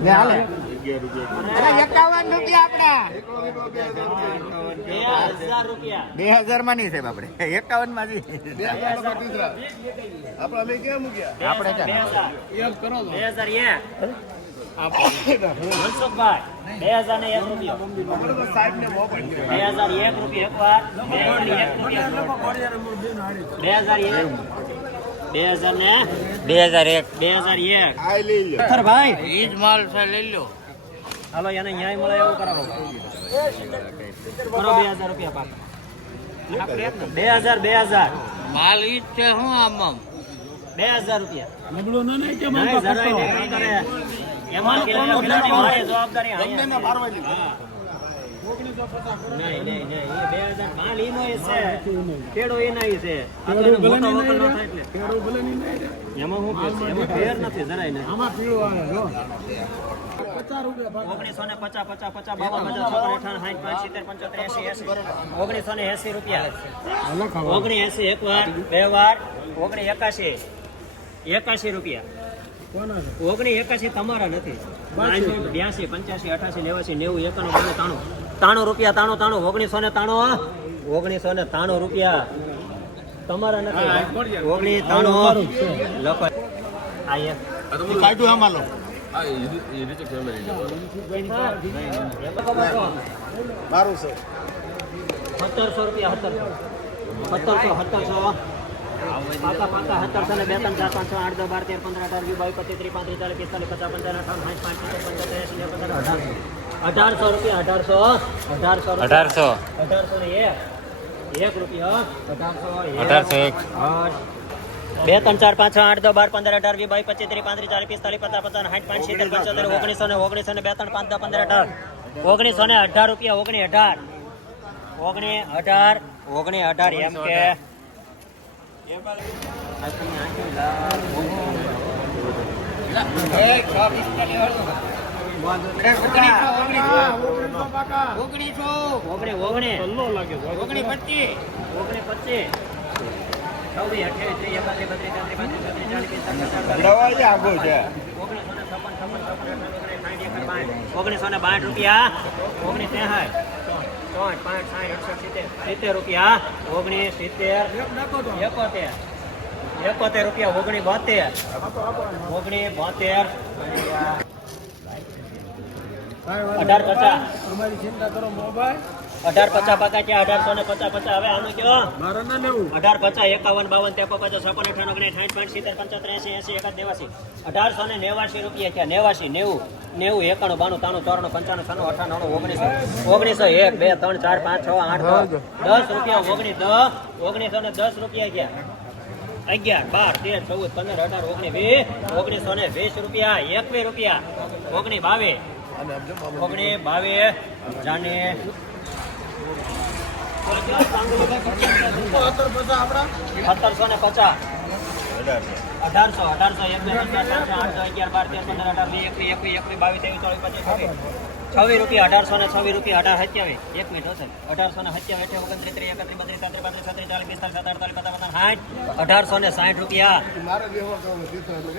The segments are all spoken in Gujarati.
ને હાલે. એકાવન રૂપિયા આપડા બે હજાર રૂપિયા બે હજાર. માં નહીં સાહેબ આપણે એકાવનમાં જી આપણે અમે ક્યાં મૂક્યા આપણે બે હજાર બે હજાર એક બે હજાર ને બે હજાર એક. બે હજાર એક. લો ભાઈ ઈ જ માલ છે લઈ લો હાલો એને ન્યાય મળે એવું કરાવો કરો બે હજાર રૂપિયા પાક. બે હજાર બે હજાર. માલ ઈ છે હું આમ આમ. બે હજાર રૂપિયા. નહીં, કરે. એમાં જવાબદારી હા. ઓગણીસો ને પચાસ પચાસ પચાસ બાવન પચાસ સાઠ પાંચ સિત્તેર પંચોતેર એસી એસી ઓગણીસો ને એસી રૂપિયા. ઓગણી એસી એક વાર બે વાર ઓગણી એકાશી. એકાશી રૂપિયા. ઓગણી એકાશી તમારા નથી. બ્યાસી પંચ્યાસી અઠાસી નેવાસી નેવું એકાણું બાણું તાણું તાણું રૂપિયા તાણું તાણું ઓગણીસો ને તાણું ઓગણીસો ને તાણું રૂપિયા. તમારા નથી. ઓગણી તાણું લખો. મારું છે. સત્તરસો રૂપિયા સત્તરસો. સત્તરસો સત્તરસો. પાકા પાકા સત્તરસો ને બે ત્રણ ચાર પાંચ છ આઠ દસ બાર તેર પંદર અઢાર વીસ બાવીસ પચીસ ત્રીસ પાંત્રીસ ચાલીસ પિસ્તાલીસ પચાસ પંચાવન અઠાવન સાઠ પાંચ એંસી પંદર અઢારસો અઢારસો રૂપિયા અઢારસો અઢારસો અઢારસો. અઢારસો ને એક. એક રૂપિયા અઢારસો અઢારસો એક. બે ત્રણ ચાર પાંચ છ આઠ દસ બાર પંદર અઢાર વી બાવીસ પચીસ ત્રીસ પાંત્રીસ ચાલીસ પિસ્તાલીસ પચાસ પચાસ સાઠ પાંચ સિત્તેર પંચોતેર ઓગણીસો ને ઓગણીસો ને બે ત્રણ પાંચ દસ પંદર અઢાર. ઓગણીસો ને અઢાર રૂપિયા ઓગણી અઢાર. ઓગણી અઢાર ઓગણી અઢાર એમ કે. ઓગણીસો ઓગણીસો ને બાઠ. રૂપિયા ઓગણીસ ત્રેસઠ ચોસઠ પાંચ સાઠ અડસઠ સિત્તેર સિત્તેર રૂપિયા ઓગણીસ સિત્તેર એકોતેર એકોતેર રૂપિયા ઓગણી બોતેર ઓગણી બોતેર અઢાર પચાસ. અઢાર પચાસ પકા અઢારસો ને પચાસ પચાસ. હવે આનું કયો? અઢાર પચાસ એકાવન બાવન ત્રેપન પચાસ છપ્પન અઠાવન ઓગણીસ સાઠ પાંચ સિત્તેર પંચોતેર એસી એસી એકાદ નેવાસી અઢારસો ને નેવાસી રૂપિયા થયા નેવાસી નેવું નેવું એકાણું બાણું ત્રાણું ચોરાણું પંચાણું છન્નું અઠાણું ઓગણીસો. ઓગણીસો એક બે ત્રણ ચાર પાંચ છ આઠ દસ. દસ રૂપિયા ઓગણીસ દસ. ઓગણીસો ને દસ રૂપિયા ગયા અગિયાર બાર તેર ચૌદ પંદર અઢાર ઓગણીસ વીસ. ઓગણીસો ને વીસ રૂપિયા એકવીસ રૂપિયા. ઓગણીસ બાવીસ. ઓગણીસ બાવીસ જાની સત્તરસો ને પચાસ. અઢારસો અઢારસો એક બે ત્રણ ચાર પાંચ છ, આઠ અગિયાર બાર તેર પંદર અઢાર વીસ એકવીસ એકવીસ બાવીસ ત્રેવીસ ચોવીસ પચીસ છવ્વીસ રૂપિયા અઢારસો ને છવ્વીસ રૂપિયા અઢાર સત્યાવીસ. એક મિનિટ હશે અઢારસો ને સત્યાવીસ અઠ્યાવીસ ઓગણત્રીસ ત્રીસ એકત્રીસ બત્રીસ ત્રીસ પાંત્રીસ છત્રીસ ચાલીસ પિસ્તાલીસ સત્તર અડતાલીસ પચાસ પચાસ સાઠ. અઢારસો ને સાઠ રૂપિયા.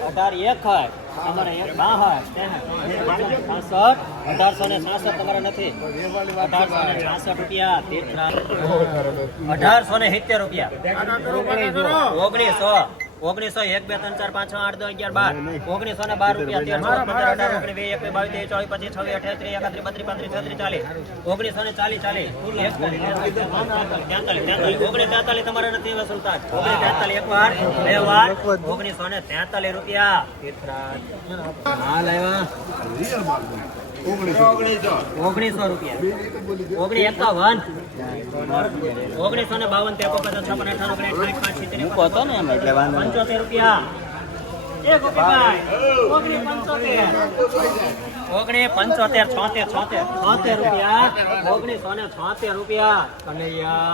અઢાર એક હોય. તમારે એક બાસઠ છાસઠ અઢારસો ને છાસઠ તમારે નથી. અઢારસો ને છાસઠ રૂપિયા અઢારસો ને સિત્તેર રૂપિયા. ઓગણીસો. ઓગણીસો એક બે ત્રણ ચાર પાંચ છ આઠ દસ અગિયાર બાર. ઓગણીસો ને બાર રૂપિયા તેર ચૌદ બે વીસ એકવીસ બાવીસ ત્રેવીસ ચોવીસ પચીસ છવ્વીસ અઠ્યાસ ત્રીસ એકત્રીસ બત્રીસ પાંત્રીસ છત્રીસ ચાલીસ. ઓગણીસો ને ચાલીસ ચાલીસ. ઓગણીસ તેતાલીસ તમારે નથી વસૂલતા ઓગણીસ તેતાલીસ એક વાર બે વાર. ઓગણીસો ને તેતાલીસ રૂપિયા. ઓગણીસો રૂપિયા. ઓગણી એકાવન ઓગણીસો ને બાવન ત્રેપન પચાસ છપ્પન અઠાવન ઓગણીસ પાંચ સિત્તેર હતો ને એમ એટલે વાંધો પંચોતેર રૂપિયા. ઓગણી પંચોતેર. છોતેર છોતેર. છોતેર રૂપિયા. ઓગણીસો ને છોતેર રૂપિયા. કનૈયા.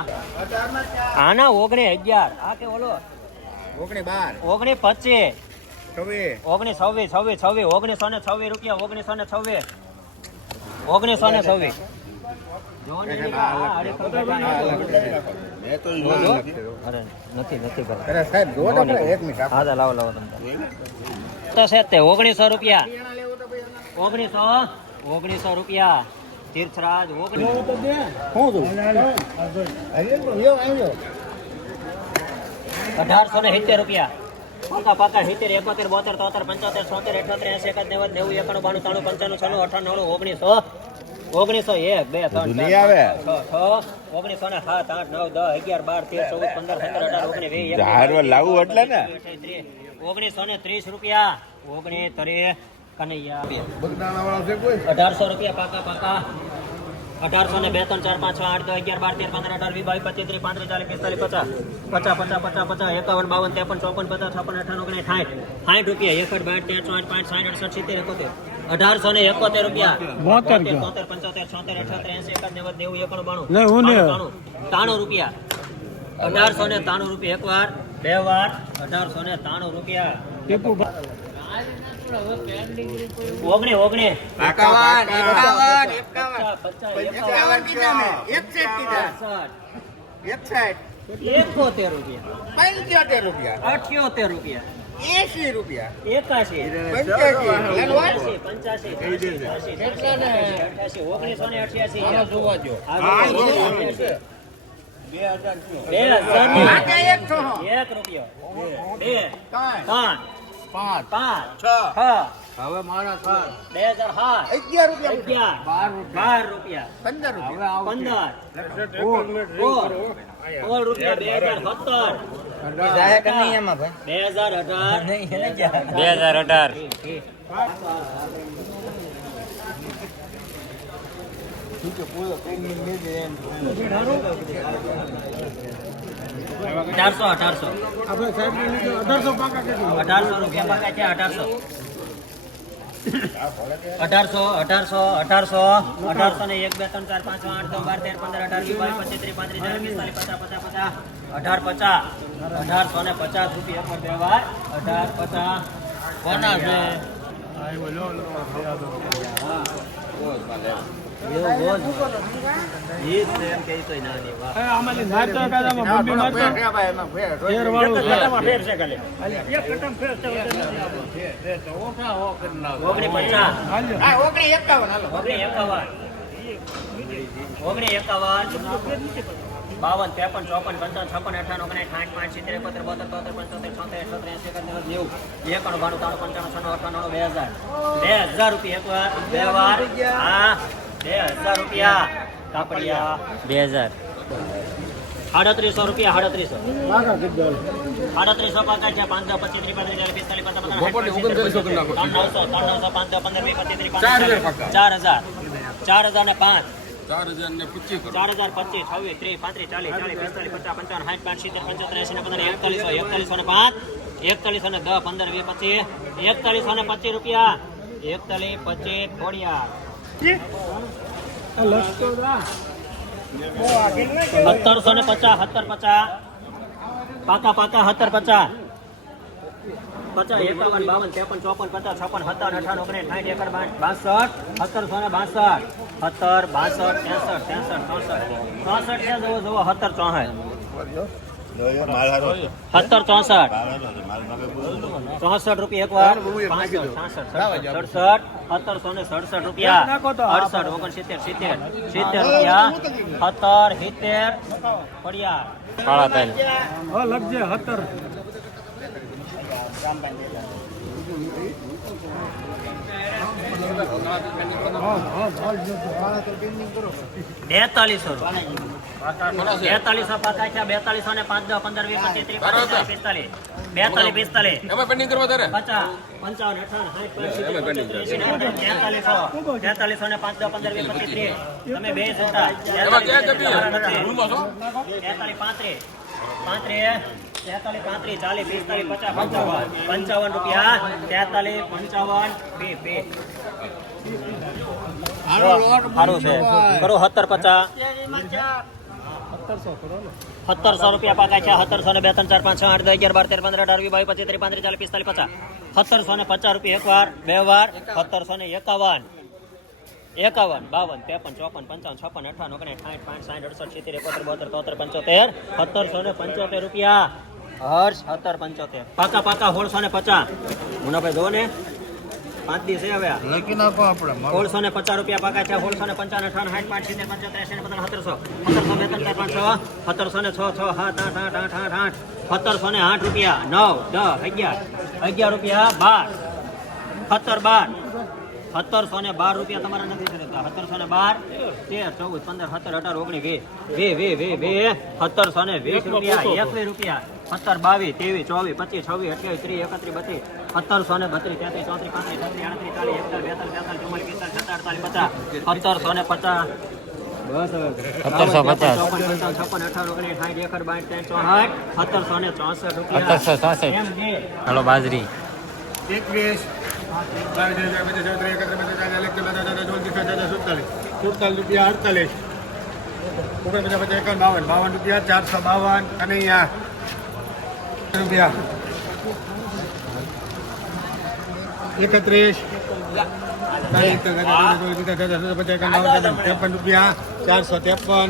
આના ઓગણી અગિયાર. આ કે બોલો ઓગણી બાર. ઓગણી પચીસ. ઓગણીસ છવ્વીસ છવ્વીસ છવ્વીસ. ઓગણીસો ને છવ્વીસ રૂપિયા ઓગણીસો ને છવ્વીસ ઓગણીસો ને છવ્વીસ. ઓગણીસો રૂપિયા. ઓગણીસો ઓગણીસો રૂપિયા. તીર્થરાજ ઓગણીસો. અઢારસો ને સિત્તેર રૂપિયા. પાકા પાકા સિત્તેર એકોતેર બોતેર તોતેર પંચોતેર છોતેર અઠોતેર એસી એકાદ નેવું નેવું એકાણું બાણું ત્રાણું પંચાણું છન્નું અઠાણું ઓગણીસો ઓગણીસો એક બે ત્રણ ઓગણીસો ને સાત આઠ નવ દસ અગિયાર બાર તેર ચૌદ પંદર સત્તર અઢાર ઓગણીસ વીસ એકવીસ, એટલે ને. ઓગણીસો ને ત્રીસ રૂપિયા ઓગણીસ તરી કનૈયા. અઢારસો રૂપિયા પાકા પાકા. અઢારસો ને બે ત્રણ ચાર પાંચ છ આઠ દસ અગિયાર બાર તેર પંદર અઢાર વીસ બાવીસ પચીસ ત્રીસ પાંત્રીસ ચાલીસ પિસ્તાલીસ પચાસ પચાસ પચાસ પચાસ પચાસ એકાવન બાવન ત્રેપન ચોપન પચાસ છપ્પન અઠાવન ઓગણીસ સાઠ સાઠ રૂપિયા એકસઠ બાઠ તેર ચોઠ પાંચ સાઠ અડસઠ સિત્તેર એકોતેર અઢારસો ને એકોતેર રૂપિયા બોતેર તોતેર પંચોતેર છોતેર અઠોતેર એસી એકાદ નેવું નેવું એકાણું બાણું ત્રાણું રૂપિયા. અઢારસો ને ત્રાણું રૂપિયા. એક વાર બે વાર અઢારસો ને ત્રાણું રૂપિયા. ઓગણે ઓગણે. એકાવન એકાવન એકાવન. એકોતેર રૂપિયા. પંચોતેર રૂપિયા. અઠ્યોતેર રૂપિયા. એસી રૂપિયા. એકાશી. પંચ્યાસી. પંચ્યાસી, અઠ્યાસી, ઓગણીસો ને અઠ્યાસી. બે હજાર એક રૂપિયો. બે. ત્રણ. ત્રણ. પાંચ પાંચ છ છ હવે મારા સાત બે હજાર સાત અગિયાર રૂપિયા અગિયાર બાર રૂપિયા. બાર રૂપિયા. પંદર રૂપિયા. પંદર. સોળ સોળ રૂપિયા બે હજાર સત્તર. બે હજાર અઢાર. બે હજાર અઢાર. અઢારસો અઢારસો. અઢારસો રૂપિયા પાકા છે અઢારસો. અઢારસો અઢારસો અઢારસો અઢારસો ને એક બે ત્રણ ચાર પાંચ આઠ નવ બાર તેર પંદર અઢાર વીસ બાવીસ પચીસ ત્રીસ પાંત્રીસ ચાલીસ પિસ્તાલીસ પચાસ પચાસ પચાસ અઢાર પચાસ. અઢારસો ને પચાસ રૂપિયા પર વ્યવહાર અઢાર પચાસ. કોના છે બાવન ત્રેપન ચોપન પંચાવન છપ્પન અઠાણું ઓગણીસ સાઠ પાંચ સિત્તેર એકોતેર બોતેર તોતેર પંચોતેર છોતેર અઠોતેર એસી એકત્રીસ નેવું એકાણું બાણું ત્રાણું પંચાણું છનું અઠાણું બે હજાર. બે હજાર રૂપિયા એક વાર બે વાર હા. બે હજાર રૂપિયા. કાપડિયા. બે હજાર. સાડત્રીસો રૂપિયા સાડત્રીસો. સાડત્રીસો પાકા છે પાંચસો પચીસ ત્રીસ પાંત્રીસ ચાલીસ પિસ્તાલીસ પચાસ પચાસ સાઠ, પાંચ, સિત્તેર, પંચોતેર, ત્રણ નવસો ત્રણ નવસો પાંચસો પંદર વીસ પચીસ ત્રીસ પાંત્રીસ ચાર હજાર. ચાર હજાર ને પાંચ. ચાર હજાર પચીસ છવ્વીસ ત્રીસ પાંત્રીસ ચાલીસ ચાલીસ પિસ્તાલીસ પચાસ પંચાવન સાઠ પાંચ સિત્તેર પંચોતેર એસી ને પંદર એકતાલીસો એકતાલીસો ને પાંચ એકતાલીસો ને દસ પંદર વીસ પચીસ એકતાલીસો ને પચીસ રૂપિયા. એકતાલીસ પચીસ થોડિયા સત્તરસો ને પચાસ સત્તર પચાસ પાકા પાકા સત્તર પચાસ પચાસ એકાવન બાવન ત્રેપન ચોપન પચાસ છપ્પન સત્તર અઠાવન ઓગણીસ સાઠ એકર બાસઠ સત્તરસો ને બાસઠ સત્તર બાસઠ ત્રેસઠ ત્રેસઠ ચોસઠ ચોસઠ છે જુઓ જુઓ સત્તર ચોસઠ સત્તર ચોસઠ. ચોસઠ રૂપિયા એક વાર. સડસઠ સત્તરસો ને સડસઠ રૂપિયા. અડસઠ ઓગણસિત્તેર સિત્તેર સિત્તેર રૂપિયા. સત્તર સિત્તેર પડ્યા સાડા ત્રણ બેતાલીસો બેતાલીસો પાકા બેતાલીસો ને પાંચ દસ પંદર વીસ પચીસ ત્રીસ પિસ્તાલીસ. બેતાલીસ પિસ્તાલીસ. પચાસ પંચાવન અઠાવન તેતાલીસો ને પાંચ દસ પંદર વીસ પચીસ ત્રીસ. તમે બે છૂટા તેતાલીસ પાંત્રીસ. પાંત્રીસ. તેતાલીસ પાંત્રીસ ચાલીસ પિસ્તાલીસ પચાસ પંચાવન. પંચાવન રૂપિયા તેતાલીસ પંચાવન બે બે. સારું છે. કરો સત્તર પચાસ. સત્તરસો રૂપિયા પાકા છે. સત્તરસો ને બે ત્રણ ચાર પાંચ છ આઠ દસ અગિયાર બાર તેર પંદર અઢાર વીસ બાવીસ પચીસ ત્રીસ પાંત્રીસ ચાલીસ પિસ્તાલીસ પચાસ. સત્તરસો ને પચાસ રૂપિયા એક વાર બે વાર. સત્તરસો ને એકાવન. એકાવન બાવન ત્રેપન ચોપન પંચાવન છપ્પન અઠાવન ઓગણીસ સાઠ પાંચ સાઠ અડસઠ સિત્તેર એકોતેર બોતેર તોતેર પંચોતેર. સત્તરસો ને પંચોતેર રૂપિયા. હર્ષ સત્તર પંચોતેર. પાકા પાકા સોળસો ને પચાસ. મુનાભાઈ જો ને. પાંચ દિવસે હવે લખી નાખો આપણે સોળસો ને પચાસ રૂપિયા પાકા છે સોળસો ને પંચાવન અઠાવન સાઠ પાંચ સિત્તેર પંચોતેર એસી ને પચાસ સત્તરસો. સત્તરસો બે ત્રણ ચાર પાંચ છ સત્તરસો ને છ છ સાત આઠ આઠ આઠ આઠ આઠ. સત્તરસો ને આઠ રૂપિયા નવ દસ અગિયાર. અગિયાર રૂપિયા બાર. સત્તર બાર. સત્તરસો ને બાર રૂપિયા તમારા નથી શકતા સત્તરસો ને બાર તેર ચૌદ પંદર સત્તર અઢાર ઓગણીસ વીસ. વે વે વે વે સત્તરસો ને વીસ રૂપિયા એકવીસ રૂપિયા. સત્તર બાવીસ ત્રેવીસ ચોવીસ પચીસ છવ્વીસ અઠ્યાવીસ ત્રીસ એકત્રીસ બત્રીસ સત્તરસો ને બત્રીસ તેત્રીસ ચોત્રીસ પાંત્રીસ છત્રીસ આડત્રીસ ચાલીસ એકતાલીસ બેતાલીસ તેતાલીસ ચુમ્માલીસ પિસ્તાલીસ સત્તર અડતાલીસ પચાસ સત્તરસો ને પચાસ. સત્તરસો પચાસ. છપ્પન અઠાવન ઓગણીસ સાઠ એકર બાઠ ત્રણ ચોસઠ સત્તરસો ને ચોસઠ રૂપિયા. સત્તરસો ચોસઠ. હાલો બાજરી. એકવીસ સુડતાલીસ અડતાલીસ. ઓગણપચાસ પચાસ એકાવન બાવન. બાવન રૂપિયા ચારસો બાવન. કનૈયા રૂપિયા એકત્રીસ ત્રેપન રૂપિયા ચારસો ત્રેપન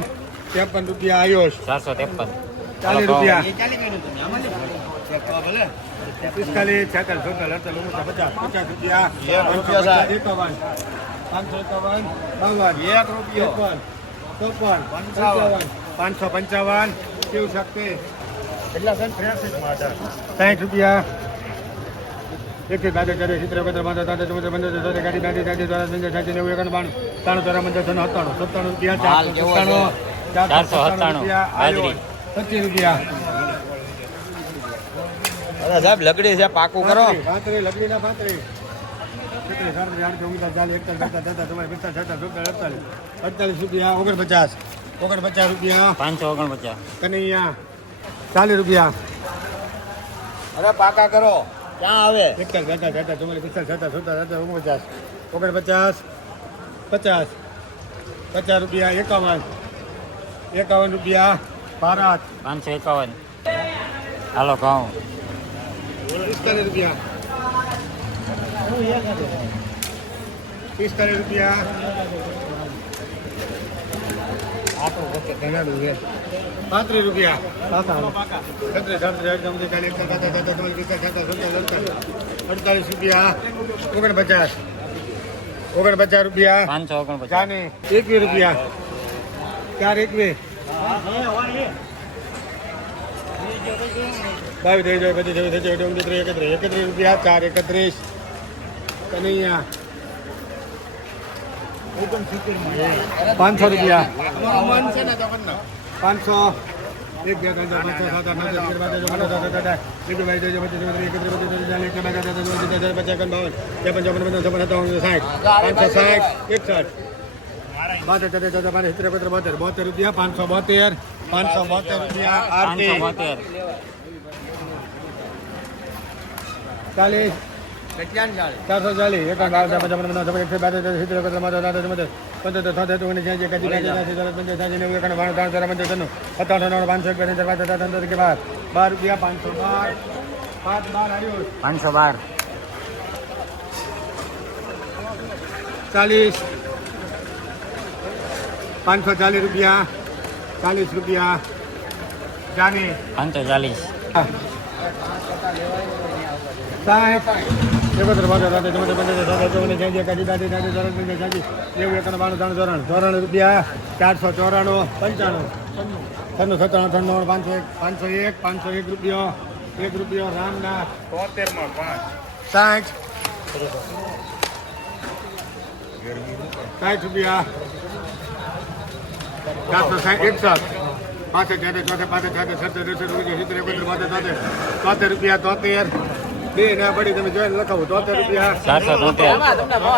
ત્રેપન રૂપિયા આયુષ ચારસો ત્રેપન ચાલીસ રૂપિયા એ ચાલી ગયું હતું ને. આમાં નહીં પડે. ચેક કરો ભલે. પિસ્તાલીસ છેતાલીસ સુડતાલીસ અડતાલીસ ઓગણચાલીસ પચાસ પચાસ રૂપિયા એક રૂપિયો સાહેબ. એકાવન પાંચસો એકાવન બાવન એક રૂપિયો. ચોપન ચોપન પંચાવન. પંચાવન પાંચસો પંચાવન કેવું શક્તિ કેટલા છે સાઠ રૂપિયા. એક દાદા કરે ચિત્ર પત્ર બાંધો દાદા ચુમત્ર પંદર દાદા ગાડી દાદી દાદી દ્વારા સંજય સાચી નેવું એકાણું બાણું. ત્રાણું ચોરા મંદર ત્રણ સત્તાણું. સત્તાણું રૂપિયા ચારસો સત્તાણું. ચારસો સત્તાણું. રૂપિયા. પચીસ રૂપિયા. અરે સાહેબ લગડી છે પાકું કરો. પાંત્રી અડતાલીસ. અડતાલીસ રૂપિયા ઓગણપચાસ. ઓગણપચાસ રૂપિયા. પાંચસો ઓગણપચાસ. કનૈયા. ચાલીસ રૂપિયા. અરે પાકા કરો. ક્યાં આવે? એકતાલીસ બેતાલીસ તેતાલીસ ચુમ્માલીસ પિસ્તાલીસ છત્રીસ સુડતાલીસ અડતાલીસ ઓગણપચાસ. ઓગણપચાસ પચાસ પચાસ રૂપિયા એકાવન. એકાવન રૂપિયા ભારત. પાંચસો એકાવન. હાલો કહું. પિસ્તાલીસ રૂપિયા. પિસ્તાલીસ રૂપિયા. પાંત્રીસ રૂપિયા પિસ્તાલીસ છત્રીસ અડતાલીસ રૂપિયા. ઓગણપચાસ. ઓગણપચાસ રૂપિયા. પાંચસો ઓગણપચાસ. જાને એકવીસ રૂપિયા. ચાર એકવીસ. બાવીસ થઈ ચોવીસ પછી સત્યાવીસ અઠ્યાવીસ ઓગણત્રીસ એકત્રીસ એકત્રીસ રૂપિયા ચાર એકત્રીસ. કનૈયા પાંચસો રૂપિયા. પાંચસો એક બે ત્રણ ચાર પાંચ છ સાત આઠ નવ દસ અગિયાર બાર તેર ચૌદ પંદર સત્તર અઢાર એકાવન બાવન ત્રેપન ચોપન પંચાવન છપ્પન સત્તાવન સાઠ પાંચસો સાઠ એકસઠ બોતેર તેત્રીસ ચૌદ પાંચ સિત્તેર બોતેર બોતેર બોતેર રૂપિયા પાંચસો બોતેર પાંચસો બોતેર રૂપિયા પાંચસો બોતેર ચાલીસ ચારસો ચાલીસ પંચાવન છપ્પન એકસો બાર સિત્તેર તેર પંચોતેર છોતેર ઓગણીસ એંસી એકાસી બ્યાસી ત્યાસી ચોરાસી પંચાસી છ્યાસી નેવું એકાણું બાણું ત્રણ ચોરા પંચાવન સત્તાવન અઠાવન પાંચસો એક પાંચ નવ દસ બાર. બાર રૂપિયા પાંચસો બાર. પાંચ બાર આવ્યું પાંચસો બાર. ચાલીસ. પાંચસો ચાલીસ રૂપિયા. ચાલીસ રૂપિયા. જાની. પાંચસો ચાલીસ. સાઠ એકોતેર બાર સાથે ચૌદ પંદર સાત ચોવન છ્યાસી એકાસી બાસી ત્યાસી ચોરાસી પંચાસી છ્યાસી નેવું એકાણું બાણું ત્રણ ચોરાણું ચોરાણું રૂપિયા ચારસો ચોરાણું પંચાણું છન્નું સત્તાણું અઠાણું પાંચસો એક પાંચસો એક પાંચસો એક રૂપિયો એક રૂપિયો રામનાથ તોતેરમાં પાંચ સાઠ સાઠ રૂપિયા ચારસો સાઠ એકસઠ પાસઠ છાસઠ ચોસઠ પાસઠ છાસઠ સત્તર ત્રેસઠ ઓગણીસ સિત્તેર એકોતેર બોતેર તોતેર તોતેર રૂપિયા તોતેર બે ના પડી તમે જોઈને લખાવું તોતેર રૂપિયા.